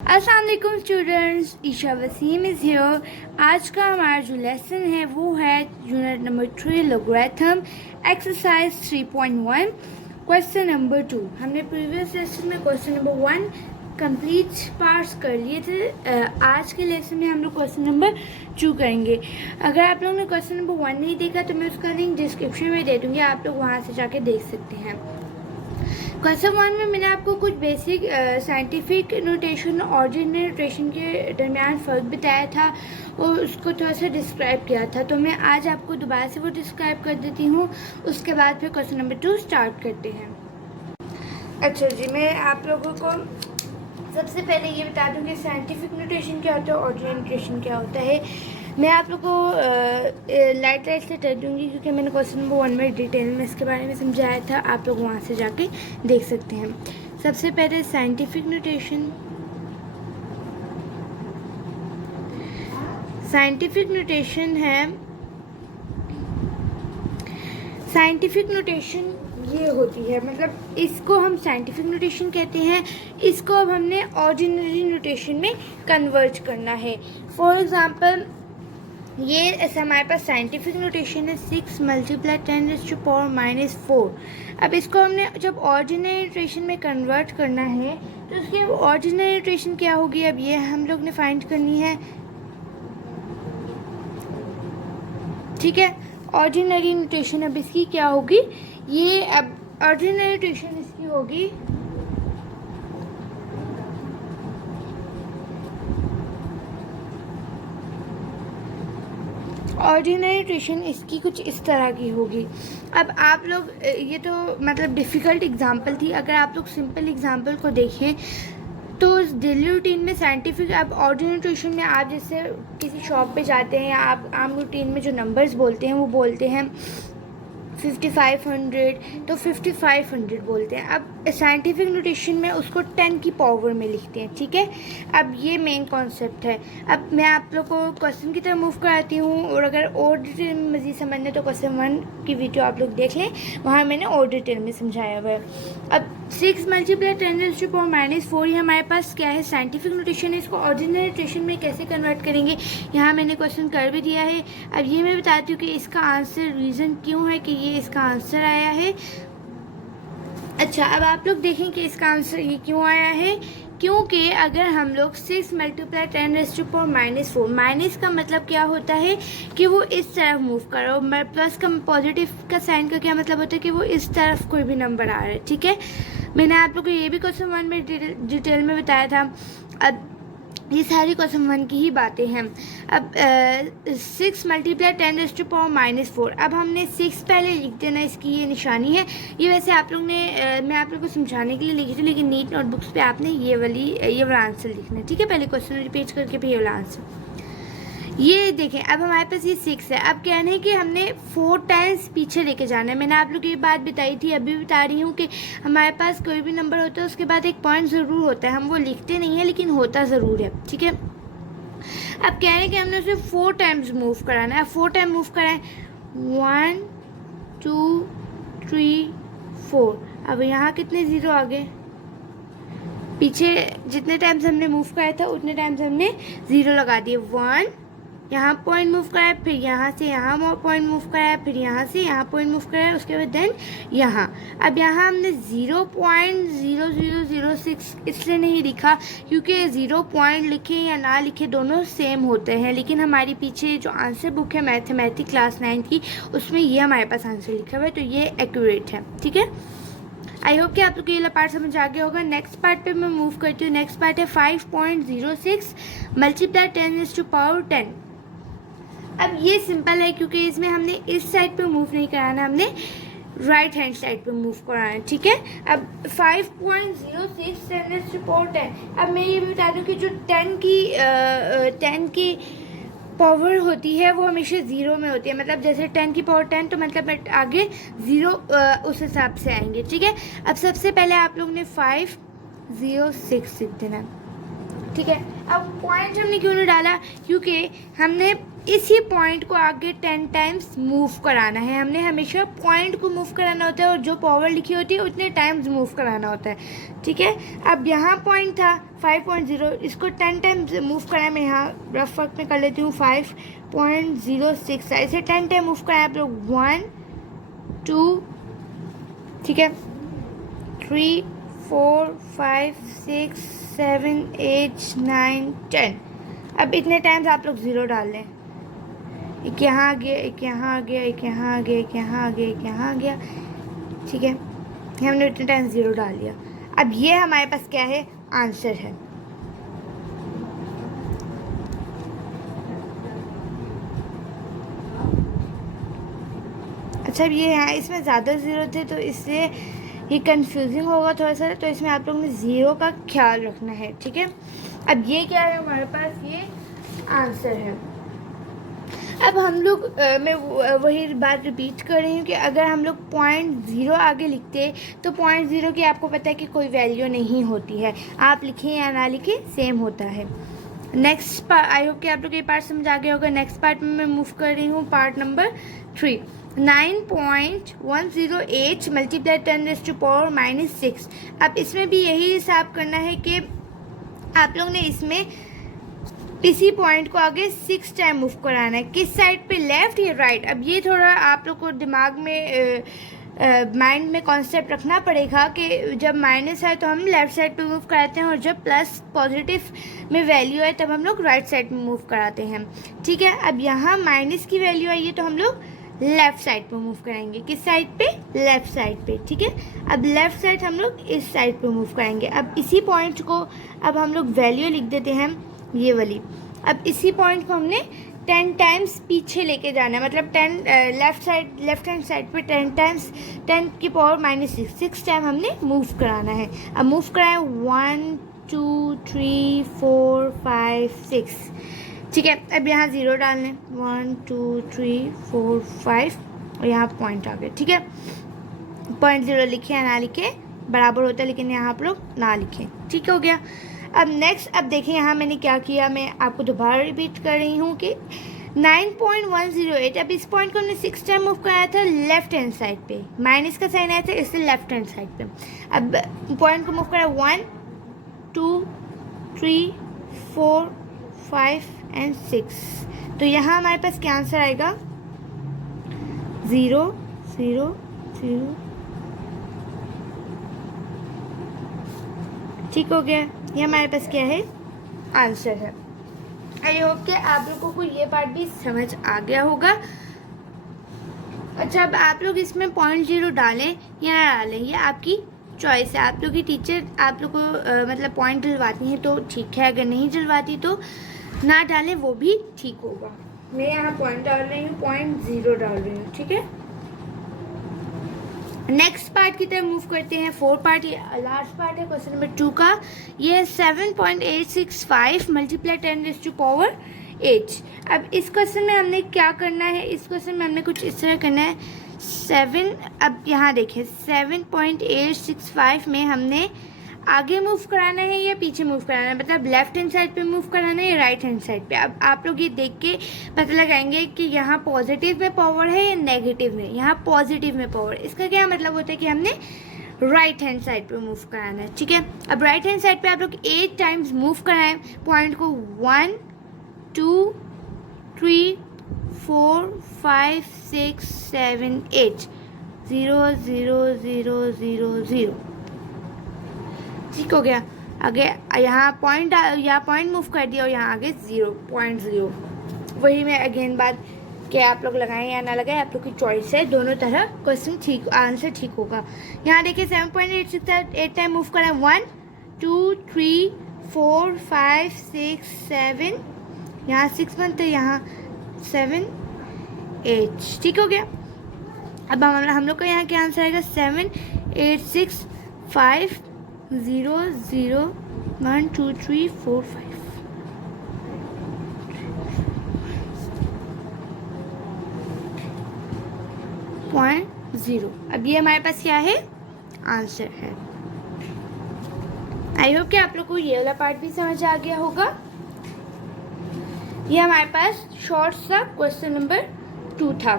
अस्सलाम वालेकुम students, Isha Wasim is here. आज का हमारा जो लेसन है वो है unit number 3 logarithm exercise 3.1 question number 2। हमने प्रीवियस लेसन में क्वेश्चन नंबर 1 कंप्लीट पार्ट्स कर लिए थे। आज के लेसन में हम लोग क्वेश्चन नंबर 2 करेंगे। अगर आप लोगों ने क्वेश्चन नंबर 1 नहीं देखा तो मैं उसका लिंक डिस्क्रिप्शन में दे दूँगी, आप लोग वहाँ से जाके देख सकते हैं। क्वेश्चन 1 में मैंने आपको कुछ बेसिक साइंटिफिक नोटेशन और ऑर्डिनरी नोटेशन के दरमियान फ़र्क बताया था और उसको थोड़ा सा डिस्क्राइब किया था, तो मैं आज आपको दोबारा से वो डिस्क्राइब कर देती हूँ। उसके बाद फिर क्वेश्चन नंबर 2 स्टार्ट करते हैं। अच्छा जी, मैं आप लोगों को सबसे पहले ये बता दूं कि साइंटिफिक नोटेशन क्या होता है, ऑर्डिनरी नोटेशन क्या होता है। मैं आप लोगों को लाइट से कर दूँगी क्योंकि मैंने क्वेश्चन नंबर 1 में डिटेल में इसके बारे में समझाया था, आप लोग वहाँ से जाके देख सकते हैं। सबसे पहले साइंटिफिक नोटेशन। साइंटिफिक नोटेशन है, साइंटिफिक नोटेशन ये होती है, मतलब इसको हम साइंटिफिक नोटेशन कहते हैं। इसको अब हमने ऑर्डिनरी नोटेशन में कन्वर्ट करना है। फॉर एग्ज़ाम्पल ये ऐसा हमारे पास साइंटिफिक नोटेशन है 6 × 10⁻⁻⁴। अब इसको हमने जब ऑर्डिनरी नोटेशन में कन्वर्ट करना है तो उसकी ऑर्डिनरी नोटेशन क्या होगी, अब ये हम लोग ने फाइंड करनी है। ठीक है, ऑर्डिनरी नोटेशन अब इसकी क्या होगी, ये अब ऑर्डिनरी नोटेशन इसकी होगी ऑर्डिनरी नोटेशन इसकी कुछ इस तरह की होगी। अब आप लोग ये तो मतलब डिफ़िकल्ट एग्जांपल थी, अगर आप लोग सिंपल एग्जांपल को देखें तो डेली रूटीन में साइंटिफिक अब ऑर्डिनरी नोटेशन में आप जैसे किसी शॉप पे जाते हैं, आप आम रूटीन में जो नंबर्स बोलते हैं वो बोलते हैं 5500, तो 5500 बोलते हैं। अब साइंटिफिक नोटेशन में उसको 10 की पावर में लिखते हैं। ठीक है, अब ये मेन कॉन्सेप्ट है। अब मैं आप लोग को क्वेश्चन की तरफ मूव कराती हूँ, और अगर और डिटेल में मज़ीद समझना तो क्वेश्चन 1 की वीडियो आप लोग देख लें, वहाँ मैंने और डिटेल में समझाया हुआ है। अब 6 × 10⁻⁴ ये हमारे पास क्या है, साइंटिफिक नोटेशन है। इसको ऑर्डिनरी नोटेशन में कैसे कन्वर्ट करेंगे यहाँ मैंने क्वेश्चन कर भी दिया है। अब ये मैं बताती हूँ कि इसका आंसर रीज़न क्यों है कि ये इसका आंसर आया है। अच्छा, अब आप लोग देखें कि इसका आंसर ये क्यों आया है, क्योंकि अगर हम लोग 6 × 10⁻⁴, माइनस का मतलब क्या होता है कि वो इस तरफ मूव कर रहा हो, प्लस का पॉजिटिव का साइन का क्या मतलब होता है कि वो इस तरफ कोई भी नंबर आ रहा है। ठीक है, मैंने आप लोग को ये भी क्वेश्चन 1 में डिटेल में बताया था। अब ये सारी क्वेश्चन 1 की ही बातें हैं। अब 6 × 10⁻⁴, अब हमने 6 पहले लिख देना, इसकी ये निशानी है। ये वैसे आप लोग ने मैं आप लोग को समझाने के लिए लिखी थी, लेकिन नीट नोटबुक्स पे आपने ये वाला आंसर लिखना है। ठीक है, पहले क्वेश्चन रिपीट करके फिर ये वाला आंसर। ये देखें, अब हमारे पास ये 6 है। अब कहना है कि हमने 4 टाइम्स पीछे लेके जाना है। मैंने आप लोग को ये बात बताई थी, अभी भी बता रही हूँ कि हमारे पास कोई भी नंबर होता है उसके बाद एक पॉइंट ज़रूर होता है, हम वो लिखते नहीं हैं लेकिन होता ज़रूर है। ठीक है, अब कह रहे हैं कि हमने उसे 4 टाइम्स मूव कराना है। 4 टाइम मूव कराएं, 1 2 3 4। अब यहाँ कितने ज़ीरो आ गए, पीछे जितने टाइम्स हमने मूव कराया था उतने टाइम्स हमने ज़ीरो लगा दिए। 1 यहाँ पॉइंट मूव कराया, फिर यहाँ से यहाँ पॉइंट मूव कराया, फिर यहाँ से यहाँ पॉइंट मूव कराया, उसके बाद देन यहाँ। अब यहाँ हमने 0.0006 इसलिए नहीं लिखा क्योंकि 0 पॉइंट लिखे या ना लिखे दोनों सेम होते हैं, लेकिन हमारी पीछे जो आंसर बुक है मैथमेटिक्स क्लास 9 की, उसमें ये हमारे पास आंसर लिखा हुआ है, तो ये एक्यूरेट है। ठीक है, आई होप कि आप लोग को ये पार्ट समझ आ गया होगा। नेक्स्ट पार्ट पे मैं मूव करती हूँ। नेक्स्ट पार्ट है 5.06 × 10⁻10। अब ये सिंपल है क्योंकि इसमें हमने इस साइड पे मूव नहीं कराना, हमने राइट हैंड साइड पे मूव कराना है। ठीक है, अब 5.06 10⁻10। अब मैं ये भी बता दूँ कि जो 10 की पावर होती है वो हमेशा ज़ीरो में होती है, मतलब जैसे 10 की पावर 10 तो मतलब आगे ज़ीरो उस हिसाब से आएंगे। ठीक है, अब सबसे पहले आप लोग ने 506 लिख देना। ठीक है। अब पॉइंट हमने क्यों नहीं डाला, क्योंकि हमने इसी पॉइंट को आगे 10 टाइम्स मूव कराना है। हमने हमेशा पॉइंट को मूव कराना होता है और जो पावर लिखी होती है उतने टाइम्स मूव कराना होता है, ठीक है। अब यहाँ पॉइंट था 5.0, इसको 10 टाइम्स मूव कराया। मैं यहाँ रफ वर्क में कर लेती हूँ 5.06, ऐसे 10 टाइम मूव कराया आप लोग। 1 2, ठीक है, 3 4 5 6 7 8 9 10। अब इतने टाइम्स आप लोग ज़ीरो डाल लें। एक यहाँ आ गया, एक यहाँ आ गया, एक यहाँ आ गया, एक यहाँ आ गया, एक यहाँ आ गया, ठीक है। हमने इतने टाइम ज़ीरो डाल लिया। अब ये हमारे पास क्या है, आंसर है। अच्छा, अब ये यहाँ इसमें ज़्यादा ज़ीरो थे तो इसलिए ये कंफ्यूजिंग होगा थोड़ा सा, तो इसमें आप लोगों ने ज़ीरो का ख्याल रखना है, ठीक है। अब ये क्या है हमारे पास, ये आंसर है। अब हम लोग मैं वही बात रिपीट कर रही हूँ कि अगर हम लोग 0.0 आगे लिखते तो 0.0 की आपको पता है कि कोई वैल्यू नहीं होती है, आप लिखें या ना लिखें सेम होता है। नेक्स्ट पार्ट, आई होप कि आप लोग ये पार्ट समझ आ गया होगा। नेक्स्ट पार्ट में मैं मूव कर रही हूँ पार्ट नंबर 3। 9.108 मल्टीप्लाई 10⁻⁻6। अब इसमें भी यही हिसाब करना है कि आप लोग ने इसमें इसी पॉइंट को आगे 6 टाइम मूव कराना है। किस साइड पे, लेफ़्ट या राइट। अब ये थोड़ा आप लोग को दिमाग में माइंड में कॉन्सेप्ट रखना पड़ेगा कि जब माइनस है तो हम लेफ़्ट साइड पे मूव कराते हैं और जब प्लस पॉजिटिव में वैल्यू है तब हम लोग राइट साइड में मूव कराते हैं, ठीक है। अब यहाँ माइनस की वैल्यू आई है तो हम लोग लेफ़्ट साइड पे मूव कराएंगे। किस साइड पे, लेफ़्ट साइड पे, ठीक है। अब लेफ़्ट साइड हम लोग इस साइड पे मूव कराएंगे। अब इसी पॉइंट को अब हम लोग वैल्यू लिख देते हैं ये वाली। अब इसी पॉइंट को हमने 10 टाइम्स पीछे लेके जाना है, मतलब 10 लेफ्ट हैंड साइड पे 10 टाइम्स 10⁻⁻6 टाइम हमने मूव कराना है। अब मूव कराएं 1 2 3 4 5 6, ठीक है। अब यहाँ ज़ीरो डालने 1 2 3 4 5 और यहाँ पॉइंट आ गया, ठीक है। 0.0 लिखे या ना लिखे बराबर होता है, लेकिन यहाँ आप लोग ना लिखें, ठीक हो गया। अब नेक्स्ट, अब देखिए यहाँ मैंने क्या किया, मैं आपको दोबारा रिपीट कर रही हूँ कि 9.108, अब इस पॉइंट को हमने 6 टाइम मूव कराया था लेफ्ट हैंड साइड पे, माइनस का साइन आया था इसलिए लेफ्ट हैंड साइड पे। अब पॉइंट को मूव करा 1 2 3 4 5 एंड 6, तो यहाँ हमारे पास क्या आंसर आएगा, 0 0 0, ठीक हो गया। ये हमारे पास क्या है, आंसर है। आई होप कि आप लोगों को ये पार्ट भी समझ आ गया होगा। अच्छा, अब आप लोग इसमें 0.0 डालें या ना डालें ये आपकी चॉइस है। आप लोग की टीचर आप लोग को मतलब पॉइंट डलवाती हैं तो ठीक है, अगर नहीं डलवाती तो ना डालें, वो भी ठीक होगा। मैं यहाँ पॉइंट डाल रही हूँ, 0.0 डाल रही हूँ, ठीक है। नेक्स्ट पार्ट की तरफ मूव करते हैं। 4 पार्ट, ये लास्ट पार्ट है क्वेश्चन नंबर 2 का। ये 7.865 मल्टीप्लाई 10⁻8। अब इस क्वेश्चन में हमने क्या करना है, इस क्वेश्चन में हमने कुछ इस तरह करना है 7। अब यहाँ देखें 7.865 में हमने आगे मूव कराना है या पीछे मूव कराना है, मतलब लेफ्ट हैंड साइड पे मूव कराना है या राइट हैंड साइड पे। अब आप लोग ये देख के पता लगाएंगे कि यहाँ पॉजिटिव में पावर है या नेगेटिव में। यहाँ पॉजिटिव में पावर, इसका क्या मतलब होता है कि हमने राइट हैंड साइड पे मूव कराना है, ठीक है। अब राइट हैंड साइड पे आप लोग 8 टाइम्स मूव कराएं पॉइंट को, 1 2 3 4 5 6 7 8, 0 0 0 0 0, ठीक हो गया। आगे यहाँ पॉइंट मूव कर दिया और यहाँ आगे 0.0। वही मैं अगेन बात कि आप लोग लगाएं या ना लगाएं, आप लोग की चॉइस है, दोनों तरह क्वेश्चन ठीक, आंसर ठीक होगा। यहाँ देखिए 7.8 टाइम मूव करें, 1 2 3 4 5 6 7, यहाँ 6 बनते, यहाँ 7 8, ठीक हो गया। अब हम लोग का यहाँ क्या आंसर आएगा, 7 8 6 5 0 0 1 2 3 4 5। .0। अब ये हमारे पास क्या है, आंसर है। आई होप कि आप लोग को ये वाला पार्ट भी समझ आ गया होगा। ये हमारे पास शॉर्ट सा क्वेश्चन नंबर 2 था।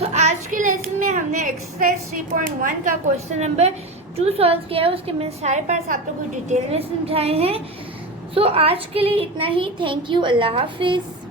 तो आज के लेसन में हमने एक्सरसाइज 3.1 का क्वेश्चन नंबर 2 सॉल्व किया है। उसके मैंने सारे पार्ट्स आप लोगों को डिटेल में समझाए हैं। सो आज के लिए इतना ही। Thank you. अल्लाह हाफिज़।